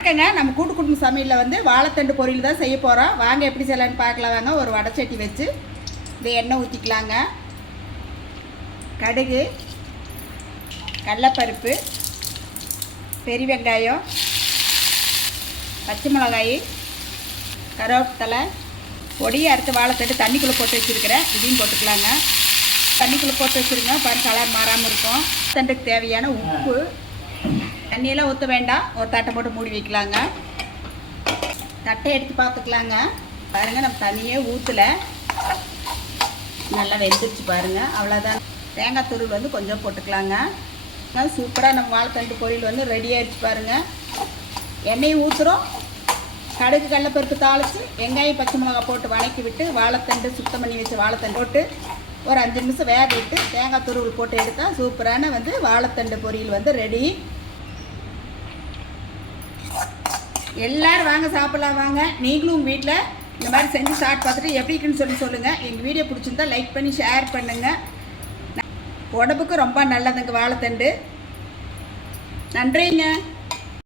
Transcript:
நம்ம கூட்டு குடும்பம் சமையலில் வந்து வாழைத்தண்டு பொரியல் தான் செய்ய போகிறோம். வாங்க எப்படி செய்யலான்னு பார்க்கலாம். வாங்க. ஒரு வடை சட்டி வச்சு இந்த எண்ணெய் ஊற்றிக்கலாங்க. கடுகு, கடலைப்பருப்பு, பெரிய வெங்காயம், பச்சை மிளகாய், கருவேப்பிலை, பொடியை அரைத்து வாழைத்தண்டு தண்ணிக்குள்ளே போட்டு வச்சுருக்கிறேன். இதையும் போட்டுக்கலாங்க. தண்ணிக்குள்ளே போட்டு வச்சுருங்க. பாருங்க, கலர் மாறாமல் இருக்கும். தண்டுக்கு தேவையான உப்பு. தண்ணியெல்லாம் ஊற்ற வேண்டாம். ஒரு தட்டை போட்டு மூடி வைக்கலாங்க. தட்டை எடுத்து பார்த்துக்கலாங்க. பாருங்கள், நம்ம தண்ணியே ஊற்றலை, நல்லா வெந்துருச்சு பாருங்கள். அவ்வளோதான். தேங்காய் துருள் வந்து கொஞ்சம் போட்டுக்கலாங்க. சூப்பராக நம்ம வாழைத்தண்டு பொரியல் வந்து ரெடி ஆகிடுச்சு பாருங்கள். எண்ணெயை ஊற்றுறோம். கடுகு, கடலைப்பருப்பு தாளித்து வெங்காயம், பச்சை மிளகாய் போட்டு வதக்கி விட்டு வாழைத்தண்டு சுத்தம் பண்ணி வச்ச வாழைத்தண்டு போட்டு ஒரு 5 நிமிஷம் வேக விட்டு தேங்காய் துருள் போட்டு எடுத்தால் சூப்பரான வந்து வாழைத்தண்டு பொரியல் வந்து ரெடி. எல்லோரும் வாங்க, சாப்பிட்லாம் வாங்க. நீங்களும் உங்கள் வீட்டில் இந்த மாதிரி செஞ்சு சாப்பிட்டு பார்த்துட்டு எப்படி இருக்குன்னு சொல்லுங்கள். எங்கள் வீடியோ பிடிச்சிருந்தா லைக் பண்ணி ஷேர் பண்ணுங்கள். உடம்புக்கு ரொம்ப நல்லதுங்க வாழைத்தண்டு. நன்றிங்க.